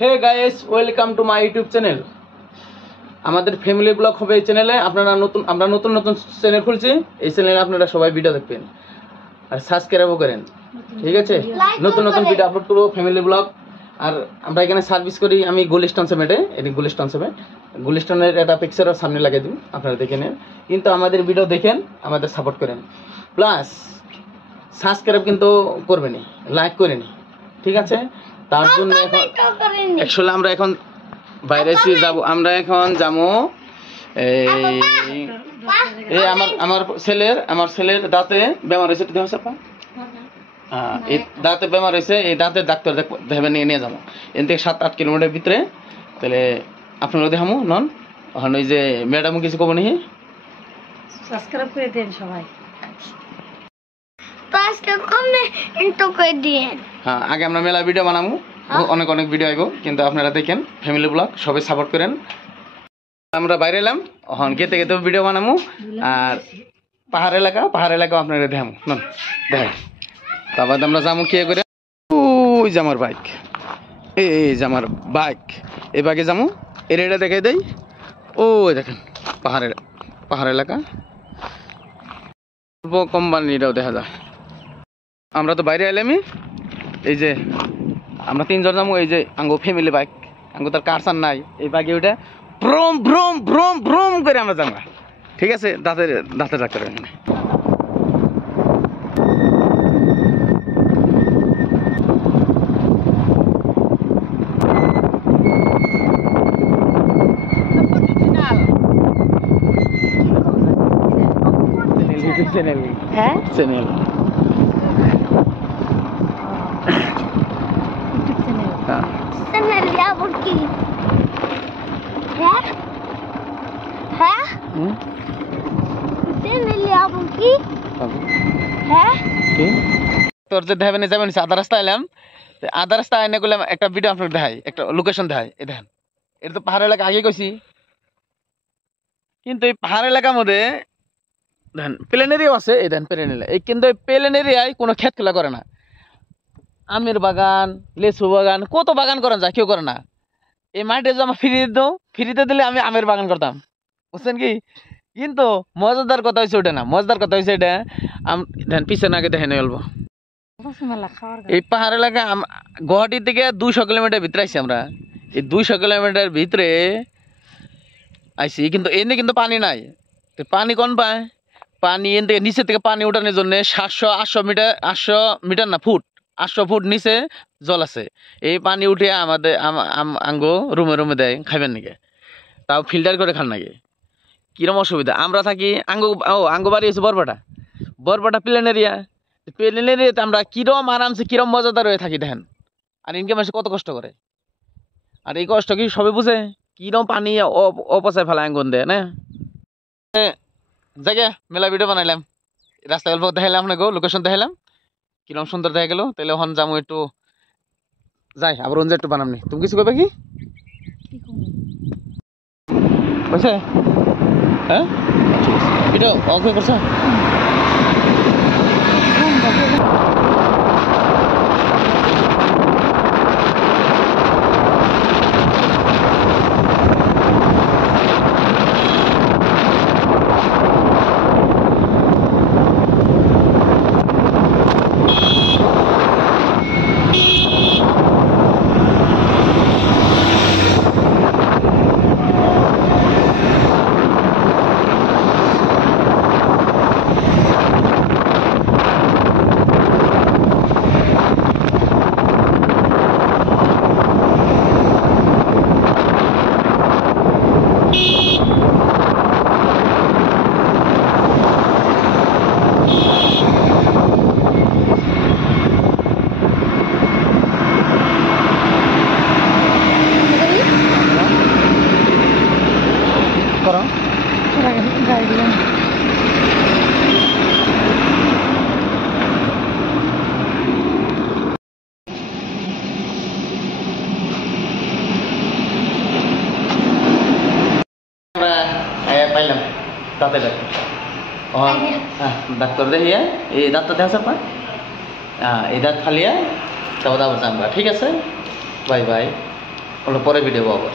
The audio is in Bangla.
Hey guys, welcome to my YouTube channel. আমাদের ফ্যামিলি ব্লগ হবে এই চ্যানেলে। আমরা নতুন নতুন চ্যানেল খুলছি। এই চ্যানেলে আপনারা সবাই ভিডিও দেখবেন আর সাবস্ক্রাইবও করেন, ঠিক আছে? নতুন নতুন ভিডিও আপলোড করবো, ফ্যামিলি ব্লগ। আর আমরা এখানে সার্ভিস করি। আমি গুলিস্তান সেমেটে, এটি গুলিস্তান সেমেট। গুলিস্তানের একটা পিকচারও সামনে লাগিয়ে দিন, আপনারা দেখে নেন। কিন্তু আমাদের ভিডিও দেখেন, আমাদের সাপোর্ট করেন, প্লাস সাবস্ক্রাইব কিন্তু করবেন, লাইক করেন, ঠিক আছে? তার জন্য এখন অ্যাকচুয়ালি আমরা এখন বাইরে যাব। আমরা এখন যাবো এই আমার ছেলের দাঁতে বেমার হয়েছে। এই দাঁতে বেমার হয়েছে, এই দাঁতের ডাক্তার দেখাবে নিয়ে যাবো। এর থেকে 7-8 কিলোমিটার ভিতরে। তাহলে আপনারা দেখামো নন এখন ওই যে ম্যাডাম কিছু কব নি। সাবস্ক্রাইব করে দেন সবাই। হ্যাঁ, আগে আমরা মেলা ভিডিও বানাবো, অনেক অনেক ভিডিও আইব, কিন্তু আপনারা দেখেন ফ্যামিলি ব্লগ, সবাই সাপোর্ট করেন। আমরা বাইরে এলাম, এখন গেতে গেতে ভিডিও বানাবো। আর পাহাড় এলাকা আপনারা দেখাবো নন দেখাই। তারপর আমরা যাবো কি করে, ওই যে আমার বাইক, এই যে আমার বাইক, এই বাইকে যাবো। এর এটা দেখাই দেয়, ওই দেখেন পাহাড় এলাকা, কোম্পানিটাও দেখা যায়। আমরা তো বাইরে এলামই, এই যে আমরা 3 জন যাবো। এই যে আঙ্গো ফ্যামিলি বাইক, আঙ্গো তার কারসার নাই, এই বাইকে ওইটা ভ্রম ভ্রম ভ্রম ভ্রম করে আমরা যাবো, ঠিক আছে? দাঁতের ডাক্তার এখানে। চ্যানেল তোর যে দেখাবেন যাবেন আধা রাস্তা এলাম। আধা রাস্তা এনে করলাম একটা ভিডিও আপনার দেখাই, একটা লোকেশন দেখাই। এই দেখেন, এটা তো পাহাড় এলাকা, আগে কইছি। কিন্তু এই পাহাড় এলাকার মধ্যে দেখেন প্লেন এরিয়াও আছে। এই দেখেন প্লেন এরিয়া, এই কিন্তু এই প্লেন এরিয়ায় কোনো খেত খেলা করে না। আমের বাগান, লেচু বাগান, কত বাগান করেন যায়, কেউ করে না। এই মাঠে যে আমার ফ্রিতে দিলে আমি আমের বাগান করতাম, বুঝছেন কি? কিন্তু মজাদার কথা হয়েছে ওটা না, মজাদার কথা হয়েছে এটা দেখেন পিছনে আগে দেখেন বলবো। এই পাহাড় এলাকা গুয়াহাটি থেকে 200 কিলোমিটার ভিতরে আইছি আমরা। এই 200 কিলোমিটার ভিতরে আইছি, কিন্তু এনে কিন্তু পানি নাই। পানি কোন পায়? পানি এন থেকে নিচে থেকে পানি উঠানোর জন্য 800 মিটার না ফুট, 800 ফুট নিচে জল আছে। এই পানি উঠে আমাদের আঙ্গো রুমে দেয়, খাইবেন নাকি? তাও ফিল্টার করে খান নাকি? কিরম অসুবিধা। আমরা থাকি আঙ্গো বাড়ি হচ্ছে বরপাটা প্লেন এরিয়াতে আমরা কিরম আরামসে কিরম মজাদার হয়ে থাকি দেখেন। আর ইনকাম আসে কত কষ্ট করে। আর এই কষ্ট কি সবে বুঝে? কিরম পানি অপচয় ফেলা আঙ্গন দেয় না। জায়গা মেলা ভিডিও বানাইলাম, রাস্তা গল্প দেখাইলাম, আপনাকে লোকেশন দেখাইলাম, কিরম সুন্দর দেখা গেল। তাহলে ওখান যাবো, একটু যাই আবার অন্য একটু বানামনি। তুমি কিছু করবে কি বুঝছে? হ্যাঁ, এটা অক্ষয় করছে। পাইলাম দাঁতের ডাক্তার। ডাক্তার দেখিয়ে এই দাঁতটা দেখা আপনার, এই দাঁত ফালিয়ে তারপর আবার জানবা। ঠিক আছে, বাই বাই। আমরা পরে ভিডিও আবার।